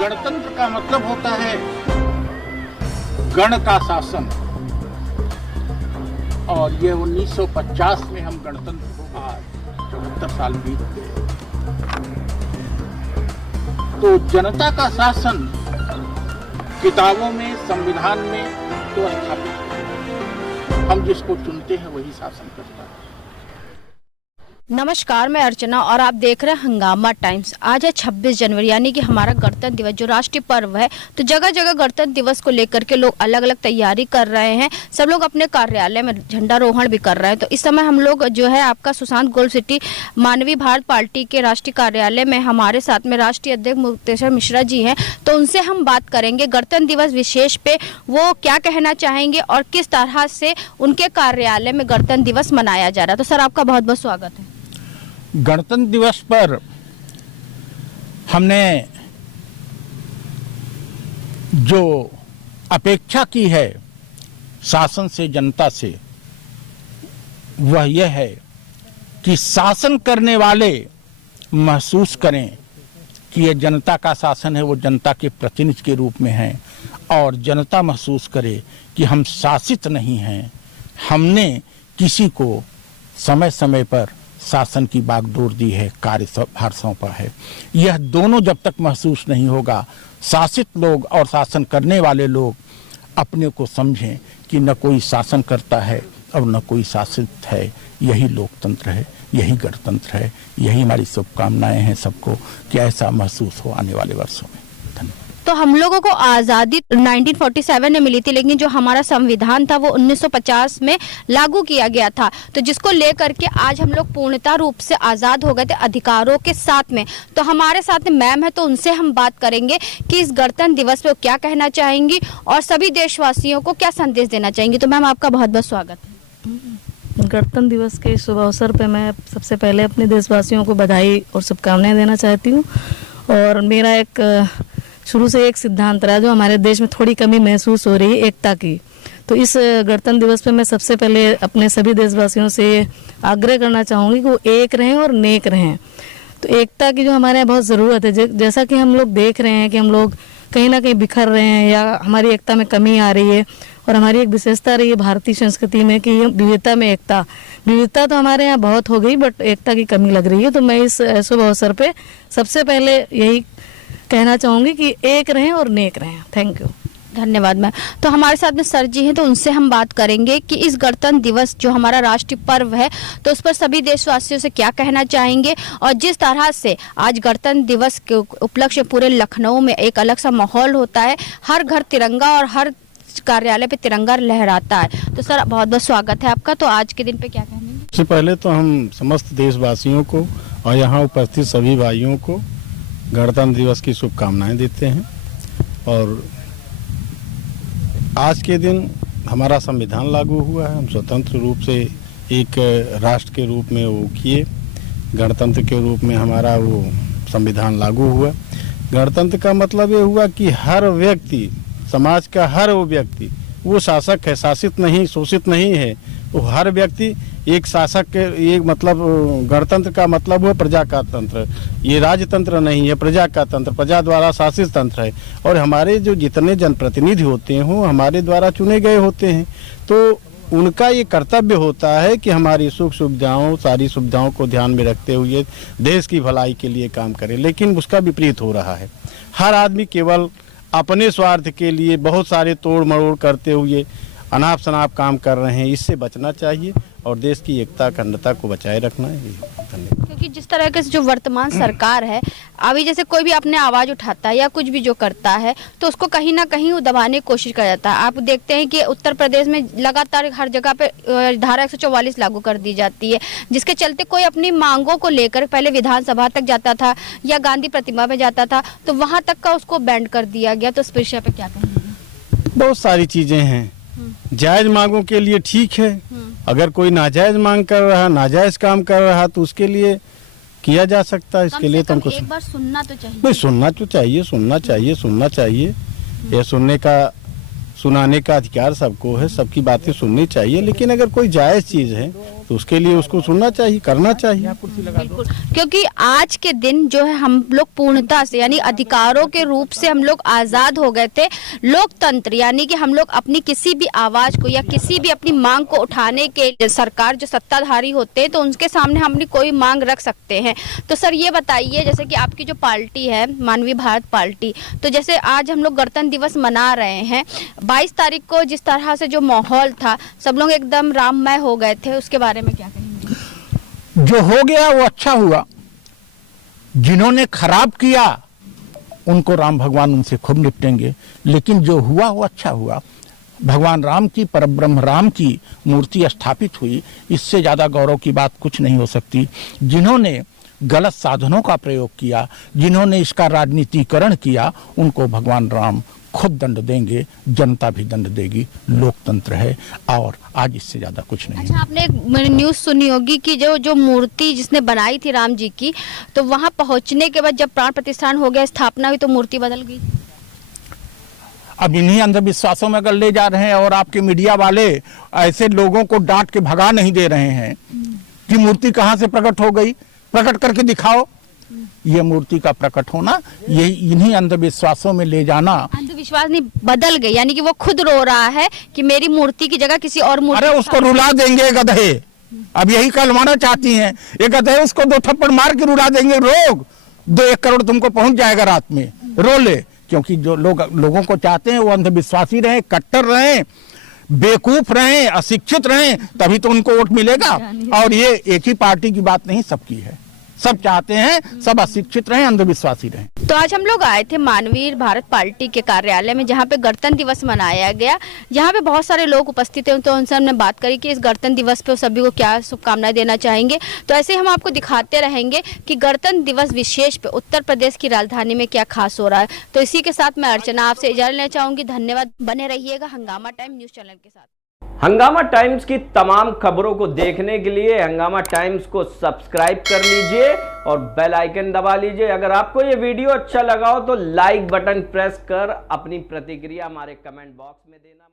गणतंत्र का मतलब होता है गण का शासन, और ये 1950 में हम गणतंत्र को आज 74 साल बीत गए। तो जनता का शासन किताबों में, संविधान में तो स्थापित है, हम जिसको चुनते हैं वही शासन करता है। नमस्कार, मैं अर्चना और आप देख रहे हैं हंगामा टाइम्स। आज है 26 जनवरी यानी कि हमारा गणतंत्र दिवस जो राष्ट्रीय पर्व है। तो जगह जगह गणतंत्र दिवस को लेकर के लोग अलग अलग तैयारी कर रहे हैं। सब लोग अपने कार्यालय में झंडारोहण भी कर रहे हैं। तो इस समय हम लोग जो है आपका सुशांत गोल्ड सिटी मानवीय भारत पार्टी के राष्ट्रीय कार्यालय में हमारे साथ में राष्ट्रीय अध्यक्ष मुक्तेश्वर मिश्रा जी हैं। तो उनसे हम बात करेंगे गणतंत्र दिवस विशेष पे वो क्या कहना चाहेंगे और किस तरह से उनके कार्यालय में गणतंत्र दिवस मनाया जा रहा है। तो सर, आपका बहुत बहुत स्वागत है। गणतंत्र दिवस पर हमने जो अपेक्षा की है शासन से, जनता से, वह यह है कि शासन करने वाले महसूस करें कि यह जनता का शासन है, वो जनता के प्रतिनिधि के रूप में है, और जनता महसूस करे कि हम शासित नहीं हैं, हमने किसी को समय समय पर शासन की बागडोर दी है, कार्यभार सौंपा है। यह दोनों जब तक महसूस नहीं होगा, शासित लोग और शासन करने वाले लोग अपने को समझें कि न कोई शासन करता है और न कोई शासित है। यही लोकतंत्र है, यही गणतंत्र है। यही हमारी शुभकामनाएं हैं सबको कि ऐसा महसूस हो आने वाले वर्षों में। धन्यवाद। तो हम लोगों को आज़ादी 1947 में मिली थी, लेकिन जो हमारा संविधान था वो 1950 में लागू किया गया था। तो जिसको लेकर के आज हम लोग पूर्णतः रूप से आज़ाद हो गए थे अधिकारों के साथ में। तो हमारे साथ में मैम है, तो उनसे हम बात करेंगे कि इस गणतंत्र दिवस पे क्या कहना चाहेंगी और सभी देशवासियों को क्या संदेश देना चाहेंगी। तो मैम, आपका बहुत बहुत स्वागत है। गणतंत्र दिवस के शुभ अवसर पर मैं सबसे पहले अपने देशवासियों को बधाई और शुभकामनाएं देना चाहती हूँ। और मेरा एक शुरू से एक सिद्धांत रहा जो हमारे देश में थोड़ी कमी महसूस हो रही है, एकता की। तो इस गणतंत्र दिवस पे मैं सबसे पहले अपने सभी देशवासियों से आग्रह करना चाहूँगी कि वो एक रहें और नेक रहें। तो एकता की जो हमारे यहाँ बहुत ज़रूरत है, जैसा कि हम लोग देख रहे हैं कि हम लोग कहीं ना कहीं बिखर रहे हैं या हमारी एकता में कमी आ रही है। और हमारी एक विशेषता रही है भारतीय संस्कृति में कि विविधता में एकता। विविधता तो हमारे यहाँ बहुत हो गई, बट एकता की कमी लग रही है। तो मैं इस शुभ अवसर पे सबसे पहले यही कहना चाहूँगी कि एक रहें और नेक रहें। Thank you. धन्यवाद मैम। तो हमारे साथ में सर जी हैं, तो उनसे हम बात करेंगे कि इस गणतंत्र दिवस जो हमारा राष्ट्रीय पर्व है, तो उस पर सभी देशवासियों से क्या कहना चाहेंगे। और जिस तरह से आज गणतंत्र दिवस के उपलक्ष्य पूरे लखनऊ में एक अलग सा माहौल होता है, हर घर तिरंगा और हर कार्यालय पे तिरंगा लहराता है। तो सर, बहुत बहुत स्वागत है आपका। तो आज के दिन पे क्या कहेंगे? सबसे पहले तो हम समस्त देशवासियों को और यहाँ उपस्थित सभी भाइयों को गणतंत्र दिवस की शुभकामनाएं देते हैं। और आज के दिन हमारा संविधान लागू हुआ है, हम स्वतंत्र रूप से एक राष्ट्र के रूप में वो किए, गणतंत्र के रूप में हमारा वो संविधान लागू हुआ। गणतंत्र का मतलब ये हुआ कि हर व्यक्ति, समाज का हर वो व्यक्ति वो शासक है, शासित नहीं, शोषित नहीं है। वो हर व्यक्ति एक शासक के, एक मतलब गणतंत्र का मतलब हुआ प्रजा का तंत्र। ये राजतंत्र नहीं है, प्रजा का तंत्र, प्रजा द्वारा शासित तंत्र है। और हमारे जो जितने जनप्रतिनिधि होते हैं वो हमारे द्वारा चुने गए होते हैं। तो उनका ये कर्तव्य होता है कि हमारी सुख सुविधाओं, सारी सुविधाओं को ध्यान में रखते हुए देश की भलाई के लिए काम करें। लेकिन उसका विपरीत हो रहा है। हर आदमी केवल अपने स्वार्थ के लिए बहुत सारे तोड़ मरोड़ करते हुए अनाप शनाप काम कर रहे हैं। इससे बचना चाहिए और देश की एकता अखंडता को बचाए रखना है। क्योंकि जिस तरह के जो वर्तमान सरकार है, अभी जैसे कोई भी अपने आवाज़ उठाता है या कुछ भी जो करता है तो उसको कहीं ना कहीं वो दबाने की कोशिश कर जाता है। आप देखते हैं कि उत्तर प्रदेश में लगातार हर जगह पे धारा 144 लागू कर दी जाती है, जिसके चलते कोई अपनी मांगों को लेकर पहले विधानसभा तक जाता था या गांधी प्रतिमा में जाता था, तो वहाँ तक का उसको बैंड कर दिया गया। तो इस विषय पे क्या कहेंगे? बहुत सारी चीज़ें हैं। जायज मांगों के लिए ठीक है, अगर कोई नाजायज मांग कर रहा, नाजायज काम कर रहा तो उसके लिए किया जा सकता है। इसके लिए तो हमको एक बार सुनना तो चाहिए। नहीं, सुनना तो चाहिए, सुनना चाहिए। ये सुनाने का अधिकार सबको है, सबकी बातें सुननी चाहिए। लेकिन अगर कोई जायज चीज है तो उसके लिए उसको सुनना चाहिए, करना चाहिए। बिल्कुल, क्योंकि आज के दिन जो है हम लोग पूर्णता से यानी अधिकारों के रूप से हम लोग आजाद हो गए थे। लोकतंत्र यानी कि हम लोग अपनी किसी भी आवाज को या किसी भी अपनी मांग को उठाने के सरकार जो सत्ताधारी होते हैं तो उनके सामने हम अपनी कोई मांग रख सकते हैं। तो सर ये बताइए, जैसे कि आपकी जो पार्टी है मानवीय भारत पार्टी, तो जैसे आज हम लोग गणतंत्र दिवस मना रहे हैं, 22 तारीख को जिस तरह से जो माहौल था, सब लोग एकदम राममय हो गए थे, उसके बारे में क्या कहेंगे? जो हो गया वो अच्छा हुआ, जिन्होंने खराब किया उनको राम भगवान उनसे खूब निपटेंगे, लेकिन जो हुआ वो अच्छा हुआ। भगवान राम की, परब्रह्म राम की मूर्ति स्थापित हुई, इससे ज्यादा गौरव की बात कुछ नहीं हो सकती। जिन्होंने गलत साधनों का प्रयोग किया, जिन्होंने इसका राजनीतिकरण किया, उनको भगवान राम खुद दंड देंगे, जनता भी दंड देगी। लोकतंत्र है और आज इससे ज्यादा कुछ नहीं। अच्छा, आपने एक न्यूज़ सुनी होगी कि जो मूर्ति जिसने बनाई थी राम जी की, तो वहां पहुंचने के बाद जब प्राण प्रतिष्ठान हो गया, स्थापना हुई, तो मूर्ति बदल गई। अब इन्हीं अंधविश्वासों में अगर ले जा रहे हैं और आपके मीडिया वाले ऐसे लोगों को डांट के भगा नहीं दे रहे हैं कि मूर्ति कहां से प्रकट हो गई, प्रकट करके दिखाओ। ये मूर्ति का प्रकट होना, ये इन्हीं अंधविश्वासों में ले जाना। अंधविश्वास नहीं, बदल गई, यानी कि वो खुद रो रहा है कि मेरी मूर्ति की जगह किसी और मूर्ति। अरे उसको रुला देंगे गधे, अब यही कहलवाना चाहती हैं। ये गधे उसको 2 थप्पड़ मार के रुला देंगे। रोग 2-1 करोड़ तुमको पहुंच जाएगा रात में, रो ले। क्योंकि जो लोगों को चाहते हैं वो अंधविश्वासी रहे, कट्टर रहे, बेवकूफ रहे, अशिक्षित रहे, तभी तो उनको वोट मिलेगा। और ये एक ही पार्टी की बात नहीं, सबकी है। सब चाहते हैं सब अशिक्षित रहें, अंधविश्वासी रहें। तो आज हम लोग आए थे मानवीय भारत पार्टी के कार्यालय में, जहाँ पे गणतंत्र दिवस मनाया गया। यहाँ पे बहुत सारे लोग उपस्थित हैं, तो उनसे हमने बात करी कि इस गणतंत्र दिवस पे सभी को क्या शुभकामनाएं देना चाहेंगे। तो ऐसे हम आपको दिखाते रहेंगे कि गणतंत्र दिवस विशेष पे उत्तर प्रदेश की राजधानी में क्या खास हो रहा है। तो इसी के साथ मैं अर्चना आपसे इजाजत लेना चाहूंगी। धन्यवाद, बने रहिएगा हंगामा टाइम न्यूज चैनल के साथ। हंगामा टाइम्स की तमाम खबरों को देखने के लिए हंगामा टाइम्स को सब्सक्राइब कर लीजिए और बेल आइकन दबा लीजिए। अगर आपको ये वीडियो अच्छा लगा हो तो लाइक बटन प्रेस कर अपनी प्रतिक्रिया हमारे कमेंट बॉक्स में देना।